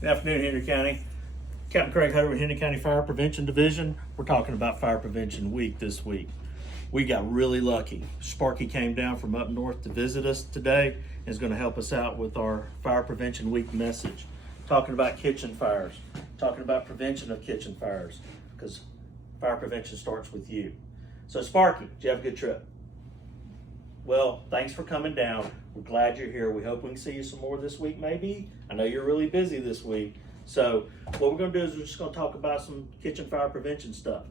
Good afternoon, Henry County. Captain Craig Hutter with Henry County Fire Prevention Division. We're talking about Fire Prevention Week this week. We got really lucky. Sparky came down from up north to visit us today and is going to help us out with our Fire Prevention Week message. Talking about kitchen fires, talking about prevention of kitchen fires, because fire prevention starts with you. So Sparky, did you have a good trip? Well, thanks for coming down. We're glad you're here. We hope we can see you some more this week, maybe. I know you're really busy this week. So what we're going to do is we're just going to talk about some kitchen fire prevention stuff.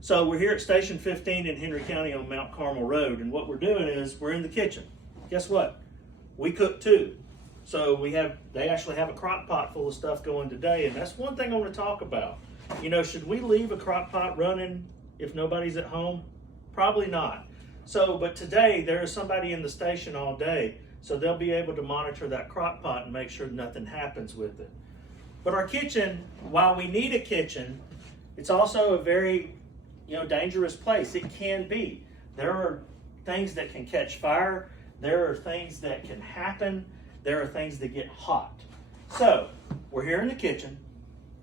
So we're here at Station 15 in Henry County on Mount Carmel Road, and what we're doing is we're in the kitchen. Guess what? We cook too. So they actually have a crock pot full of stuff going today, and that's one thing I want to talk about. You know, should we leave a crock pot running if nobody's at home? Probably not. So, but today there is somebody in the station all day, so they'll be able to monitor that crock pot and make sure nothing happens with it. But our kitchen, while we need a kitchen, it's also a very, dangerous place. It can be. There are things that can catch fire. There are things that can happen. There are things that get hot. So, we're here in the kitchen,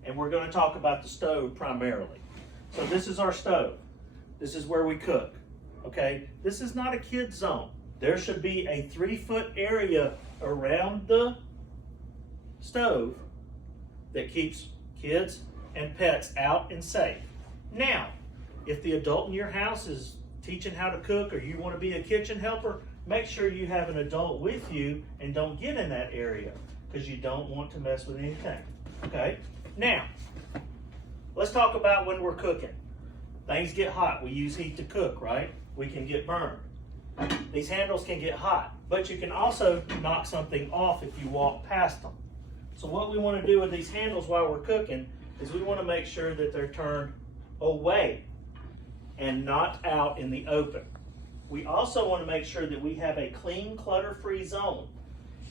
and we're going to talk about the stove primarily. So this is our stove. This is where we cook. Okay, this is not a kid zone. There should be a 3-foot area around the stove that keeps kids and pets out and safe. Now, if the adult in your house is teaching how to cook or you want to be a kitchen helper, make sure you have an adult with you and don't get in that area because you don't want to mess with anything. Okay, now, let's talk about when we're cooking. Things get hot. We use heat to cook, right? We can get burned. These handles can get hot, but you can also knock something off if you walk past them. So what we want to do with these handles while we're cooking is we want to make sure that they're turned away and not out in the open. We also want to make sure that we have a clean, clutter-free zone.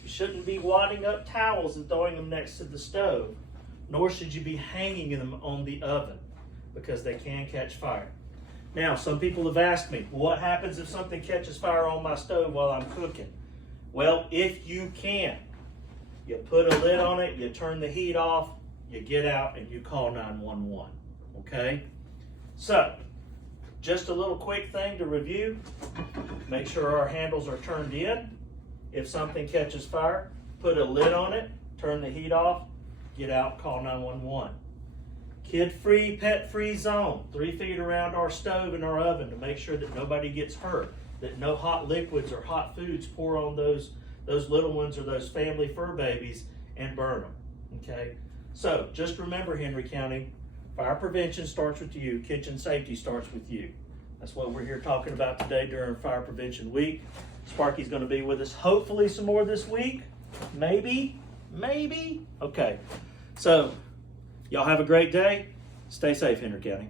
You shouldn't be wadding up towels and throwing them next to the stove, nor should you be hanging them on the oven because they can catch fire. Now, some people have asked me, what happens if something catches fire on my stove while I'm cooking? Well, if you can, you put a lid on it, you turn the heat off, you get out, and you call 911, okay? So, just a little quick thing to review. Make sure our handles are turned in. If something catches fire, put a lid on it, turn the heat off, get out, call 911. Kid-free, pet-free zone, 3 feet around our stove and our oven to make sure that nobody gets hurt, that no hot liquids or hot foods pour on those little ones or those family fur babies and burn them, okay? So just remember, Henry County, fire prevention starts with you, kitchen safety starts with you. That's what we're here talking about today during Fire Prevention Week. Sparky's gonna be with us hopefully some more this week, maybe, okay. So, y'all have a great day. Stay safe, Henry County.